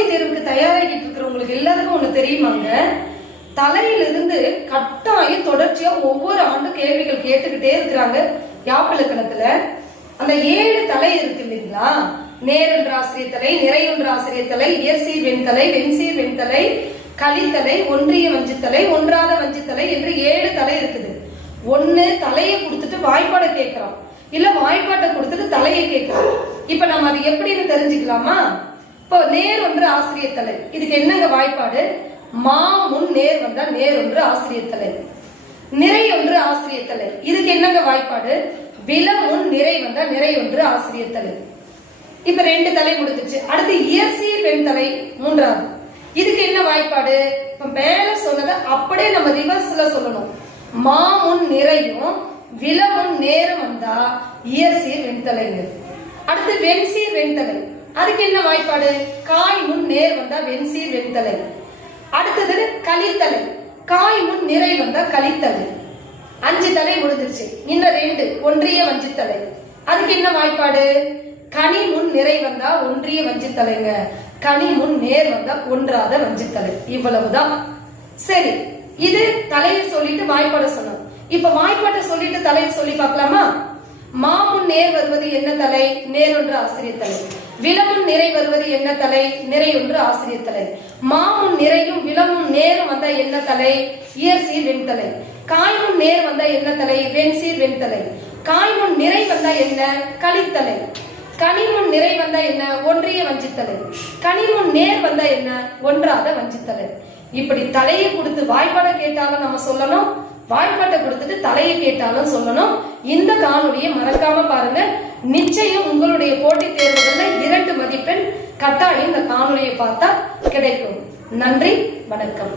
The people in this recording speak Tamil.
போட்டி தேர்வுக்கு தயாராகிட்டு இருக்கிறவங்களுக்கு எல்லாருக்கும் ஒண்ணு தெரியுமாங்க? தலையிலிருந்து கட்டாயம் தொடர்ச்சியா ஒவ்வொரு ஆண்டும் கேள்விகள் கேட்டுக்கிட்டே இருக்கிறாங்க யாப்பிலக்கணத்துல அந்த ஏழு தலை இருக்கு இல்லைங்களா? நேரன்ற ஆசிரியத்தலை நிறையொன்ற ஆசிரியத்தலை வெண்தலை வெண்சீர் வெண்தலை கலித்தலை ஒன்றிய வஞ்சித்தலை ஒன்றாத வஞ்சித்தலை என்று ஏழு தலை இருக்குது. ஒண்ணு தலையை கொடுத்துட்டு வாய்ப்பாடை கேட்கிறோம் இல்ல வாய்ப்பாட்டை கொடுத்துட்டு தலையை கேட்கிறோம் இப்ப நம்ம அது எப்படின்னு தெரிஞ்சுக்கலாமா? இப்போ நேர் ஒன்று ஆசிரியர் தலை இதுக்கு என்னங்க வாய்ப்பாடு? மா முன் நேர் வந்தா நேர் ஒன்று ஆசிரியர் தலை நிறை ஒன்று ஆசிரியர் தலை இதுக்கு என்னங்க வாய்ப்பாடு? வில முன் நிறை வந்தா நிறை ஒன்று ஆசிரியர் தலை இப்ப ரெண்டு தலை முடிஞ்சிச்சு. அடுத்து இயற்கை பெண் தலை மூன்றாவது. இதுக்கு என்ன வாய்ப்பாடு? இப்ப மேல சொன்னதை அப்படியே நம்ம ரிவர்ஸ்ல சொல்லணும். மா முன் நிறையும் வில முன் நேரம் வந்தா இயற்கை வெண்தலைங்க அடுத்து வெண்சீர் வெண்தலை அதுக்கு என்ன வாய்ப்பாடு? காய் முன் நேர் வந்தா வெண்சீர் வெண்தலை. அடுத்தது கலித்தலை. காய் முன் நிறை வந்தா கலித்தலை. அஞ்சு தலை முடிஞ்சிருச்சு. இன்னும் ரெண்டு ஒன்றிய வஞ்சித்தலை. அதுக்கு என்ன வாய்ப்பாடு? கனி முன் நிறை வந்தா ஒன்றிய வஞ்சித்தலைங்க. கனி முன் நேர் வந்தா ஒன்றாத வஞ்சித்தலை. இவ்வளவுதான். சரி இது தலையை சொல்லிட்டு வாய்ப்பாடு சொன்னோம் இப்ப வாய்ப்பாட்டை சொல்லிட்டு தலையை சொல்லி பார்க்கலாமா? மாமுன் நேர் வருவது என்ன தலை? நேரொன்று ஆசிரியர் தலை. விலமும் நிறை வருவது என்ன தலை? நிறை ஒன்று ஆசிரியர் தலை. மாமும் நிறையும் விலமும் நேரும் வந்தா என்ன தலை? இயற்சீர் வெண்தலை காய்முன் நேர் வந்தா என்ன தலை? வெண்சீர் வெண்தலை காய்முன் நிறை வந்தா என்ன? களித்தலை கனிமுன் நிறை வந்தா என்ன? ஒன்றிய வஞ்சித்தலை கனிமுன் நேர் வந்தா என்ன? ஒன்றாத வஞ்சித்தலை இப்படி தலையை கொடுத்து வாய்ப்பாடை கேட்டாலும் நம்ம சொல்லணும். வாய்ப்பாட்டை கொடுத்துட்டு தலையை கேட்டாலும் சொல்லணும். இந்த காணொலியை மறக்காம பாருங்க. நிச்சயம் உங்களுடைய போட்டித் தேர்வுகளில் கட்டாயம் இந்த காணொலியை பார்த்தா கிடைக்கும். நன்றி வணக்கம்.